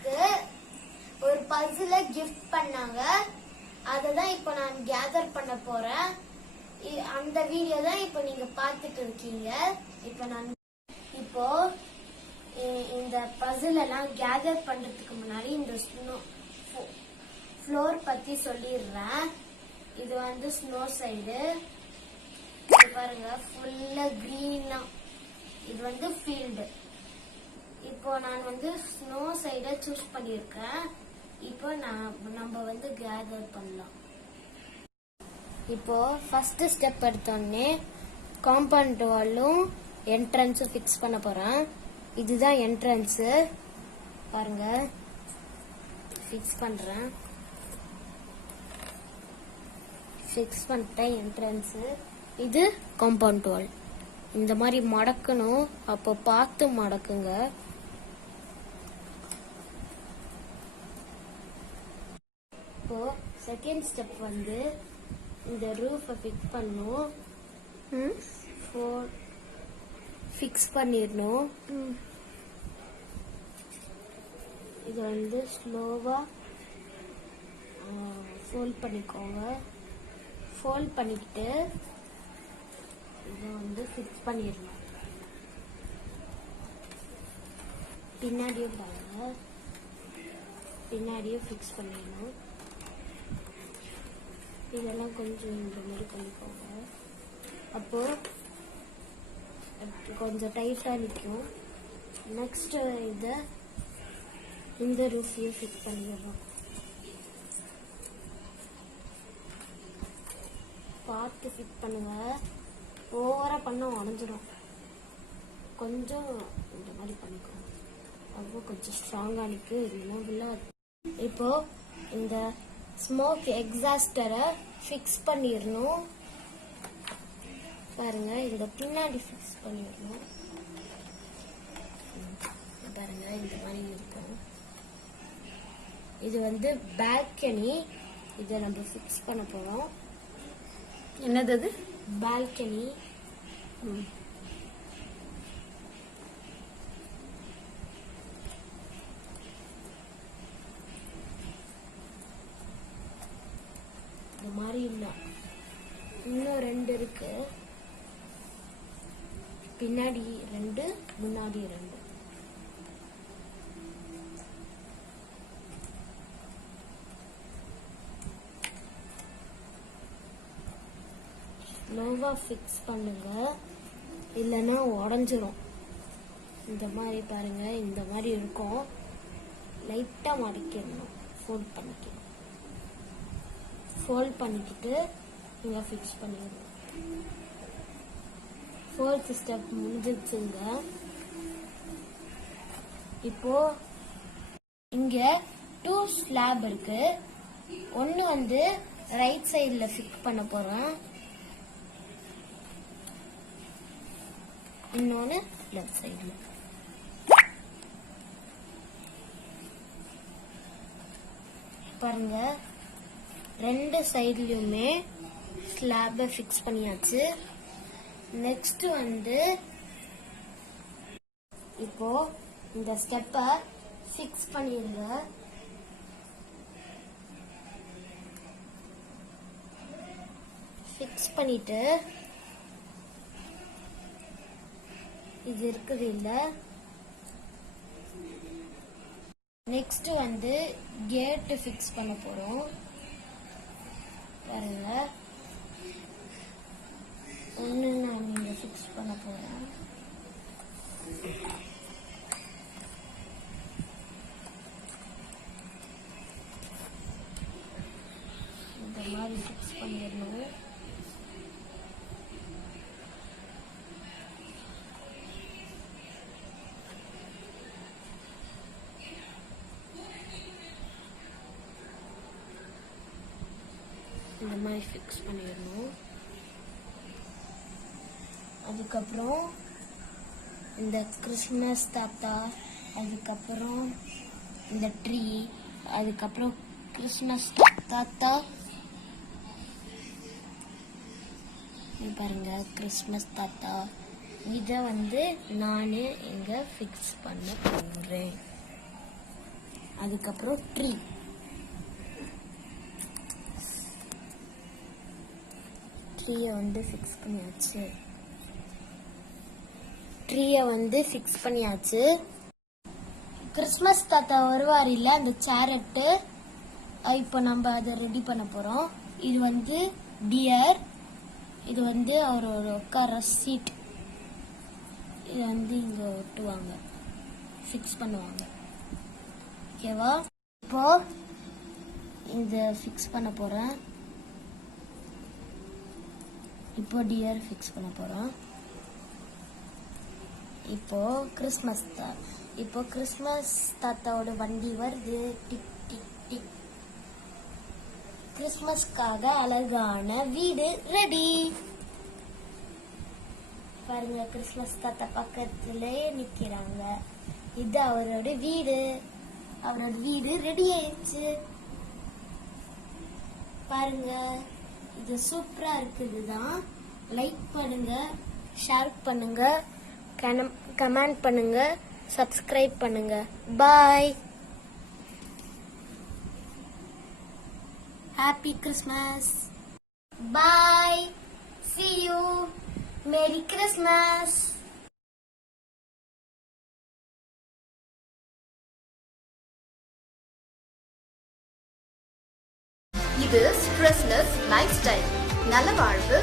எனக்கு ஒரு பல்ஸில் கிஃப்ட் பண்ணாங்க. அதை தான் இப்போ நான் கேதர் பண்ண போகிறேன் அந்த வீடியோ தான் இப்போ நீங்கள் பார்த்துட்டு இருக்கீங்க. இப்போ நான் இப்போ இந்த பசிலெல்லாம் கேதர் பண்ணுறதுக்கு முன்னாடி இந்த ஸ்னோ ஃப்ளோர் பற்றி சொல்லிடுறேன். இது வந்து ஸ்னோ சைடு பாருங்க ஃபுல்லாக க்ரீனாக இது வந்து ஃபீல்டு இப்போ நான் வந்து ஸ்னோ சைட சூஸ் பண்ணியிருக்கேன். இப்போ நான் நம்ம வந்து கேதர் பண்ணலாம். இப்போ ஃபர்ஸ்ட் ஸ்டெப் எடுத்தோடனே காம்பவுண்ட் வாலும் என்ட்ரன்ஸும் ஃபிக்ஸ் பண்ண போறேன். இதுதான் என்ட்ரன்ஸ் பாருங்க. ஃபிக்ஸ் பண்றேன். ஃபிக்ஸ் பண்ணிட்டேன் என்ட்ரன்ஸ் இது காம்பவுண்ட் வால் இந்த மாதிரி மடக்கணும். அப்போ பார்த்து மடக்குங்க. இப்போ செகண்ட் ஸ்டெப் வந்து இந்த ரூஃபை ஃபிக்ஸ் பண்ணும். ஃபோர் ஃபிக்ஸ் பண்ணிடணும். இது வந்து ஸ்லோவா ஃபோல்ட் பண்ணிக்கோங்க. ஃபோல்ட் பண்ணிக்கிட்டு இதை வந்து ஃபிக்ஸ் பண்ணிடணும். பின்னாடியும் பாருங்க. பின்னாடியும் ஃபிக்ஸ் பண்ணிடணும். இதெல்லாம் கொஞ்சம் இந்த மாதிரி பண்ணிக்கோங்க அப்போது கொஞ்சம் டைட்டாக நிற்கும் நெக்ஸ்ட் இதை இந்த ரூஃபையும் ஃபிட் பண்ணிடுறோம் பார்த்து ஃபிட் பண்ணுங்க. ஓவரா பண்ண உடஞ்சிடும் கொஞ்சம் இந்த மாதிரி பண்ணிக்கோங்க. அப்போ கொஞ்சம் ஸ்ட்ராங்காக நிற்கு இல்லைன்னா விழாது இப்போ இந்த ஸ்மோக் எக்ஸாஸ்டரை ஃபிக்ஸ் பண்ணிடணும். பாருங்க இந்த பின்னாடி ஃபிக்ஸ் பண்ணிடணும். பாருங்க இந்த மாதிரி இருக்கும். இது வந்து பால்கனி இதை நம்ம ஃபிக்ஸ் பண்ண போறோம். என்னது அது? பால்கனி இந்த மாதிரி இல்ல இன்னும் ரெண்டு இருக்கு பின்னாடி ரெண்டு முன்னாடி ரெண்டு ஸ்லோவா ஃபிக்ஸ் பண்ணுங்க. இல்லைன்னா உடஞ்சிரும். இந்த மாதிரி பாருங்க இந்த மாதிரி இருக்கும். லைட்டா மடிக்கணும். ஃபோல்ட் பண்ணிக்கணும். ஃபோல்ட் பண்ணிக்கிட்டு இங்க ஃபிக்ஸ் பண்ணிடணும் ஃபோர்த் ஸ்டெப் முடிஞ்சிருச்சுங்க. இப்போ இங்க டூ ஸ்லாப் இருக்கு. ஒன்னு வந்து ரைட் சைடில் ஃபிக்ஸ் பண்ண போறோம். இன்னொன்னு லெஃப்ட் சைடில் பாருங்க. ரெண்டு சைட்லயுமே ஸ்லாபை ஃபிக்ஸ் பண்ணியாச்சு. நெக்ஸ்ட் வந்து இப்போ இந்த ஸ்டெப்பை ஃபிக்ஸ் பண்ணிருங்க. ஃபிக்ஸ் பண்ணிட்டு இது இருக்குது இல்லை நெக்ஸ்ட் வந்து கேட்டு ஃபிக்ஸ் பண்ண போறோம். பாருங்க ஒன்று நான் இங்க ஃபிக்ஸ் பண்ண போறேன் இந்த மாதிரி ஃபிக்ஸ் பண்ணிடணும். இந்த மாதிரி ஃபிக்ஸ் பண்ணிடணும். அதுக்கப்புறம் இந்த கிறிஸ்மஸ் தாத்தா அதுக்கப்புறம் இந்த ட்ரீ அதுக்கப்புறம் கிறிஸ்மஸ் தாத்தா பாருங்கள் கிறிஸ்மஸ் தாத்தா. இதை வந்து நான் இங்கே ஃபிக்ஸ் பண்ண போகிறேன் அதுக்கப்புறம் ட்ரீ ட்ரீயை வந்து ஃபிக்ஸ் பண்ணியாச்சு. ட்ரீயை வந்து ஃபிக்ஸ் பண்ணியாச்சு. கிறிஸ்மஸ் தாத்தா வருவார் இல்லை அந்த சேரட்டு இப்போ நம்ம அதை ரெடி பண்ண போகிறோம் இது வந்து டியர் இது வந்து அவரோட உட்கார சீட் இது வந்து இங்க ஒட்டுவாங்க. ஃபிக்ஸ் பண்ணுவாங்க. ஓகேவா இப்போ இதை ஃபிக்ஸ் பண்ண போறேன். இப்போ டியர் ஃபிக்ஸ் பண்ண போறோம். இப்போ கிறிஸ்மஸ் தா. இப்போ கிறிஸ்மஸ் தாத்தாவோட வண்டி வருது. Tick tick tick. கிறிஸ்மஸ்க்காக அழகான வீடு ரெடி பாருங்க கிறிஸ்மஸ் தாத்தா பக்கத்திலே நிக்கிறாங்க. இது அவரோட வீடு. அவரோட வீடு ரெடி ஆயிடுச்சு. பாருங்க இது சூப்பரா இருக்குது தான் லைக் பண்ணுங்க ஷேர் பண்ணுங்க கமெண்ட் பண்ணுங்க சப்ஸ்கிரைப் பண்ணுங்க. Bye happy Christmas bye see you merry Christmas இது ஸ்ட்ரெஸ்லெஸ் லைஃப் ஸ்டைல் நல வாழ்வு